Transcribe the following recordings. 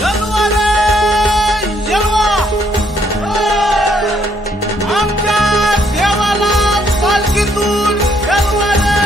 जलवा रे जलवा आमच्या देवाला पालखीतून जलवा रे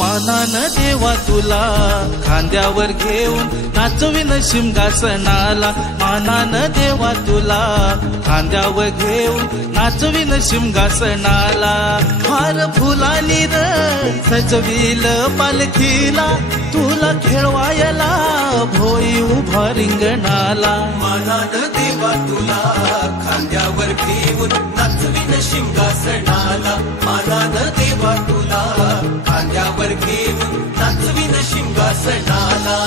मानान देवा तुला खांद्यावर घेऊन नाचविन शिमगासनाला मानान देवा तुला खांद्यावर घेऊन नाचविन शिमगासनाला हार फुलानी र सजविल पालखीला तुला खेळवायला भोई उभा रिंगणाला मानान देवा तुला खांद्यावर घेऊन नाचविन शिमगासनाला मानान देवा तुला खांद्यावर घेऊन नाचविन शिमगासनाला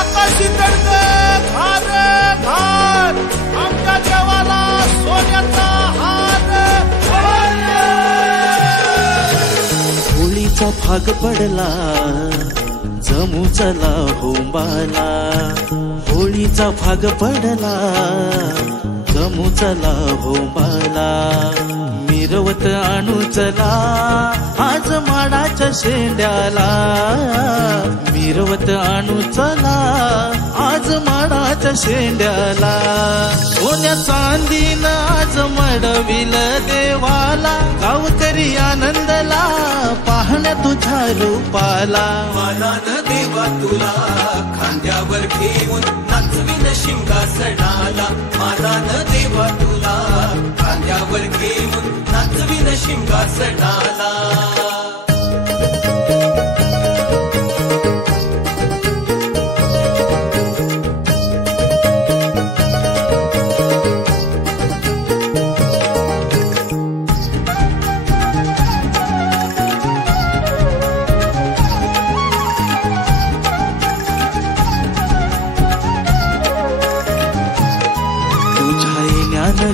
आकाशी तडके घार घार आमच्या देवाला सोन्याचा हार होळीचा भाग पडला जमू चला होंबाला होळीचा भाग पडला जमू चला होंबाला मिरवत आणू चला आज माडाच्या शेंड्याला मिरवत आणू चला आज माडाच्या शेंड्याला सोन्या चांदीनं आज मडविल देवाला गावकरी आनंदला पाहण्या तुझ्या रूपाला मानान देवा तुला खांद्यावर घेऊन नाचविन शिमगासनाला मानान देवा तुला खांद्यावर घेऊन नाचविन शिमगासनाला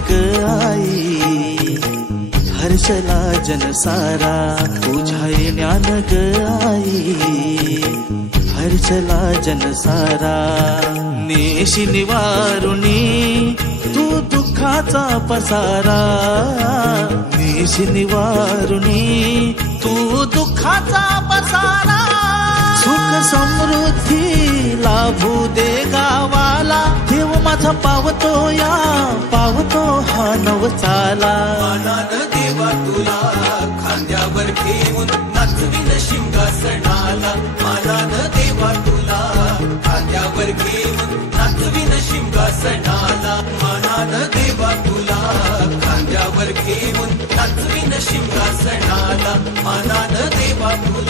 ग आई हर्षला जनसारा तुझ्या ज्ञान ग आई हर्षला जनसारा नेशी निवारुणी तू दुःखाचा पसारा नेशी निवारुणी तू दुःखाचा पसारा सुख समृद्धी लाभू दे गावाला देव माझा पावतो या पावतो हा नवसाला मानान देवा तुला खांद्यावर घेऊन नाचविन शिमगासनाला मानान देवा तुला खांद्यावर घेऊन नाचविन शिमगासनाला मानान देवा तुला खांद्यावर घेऊन नाचविन शिमगासनाला मानान देवा तुला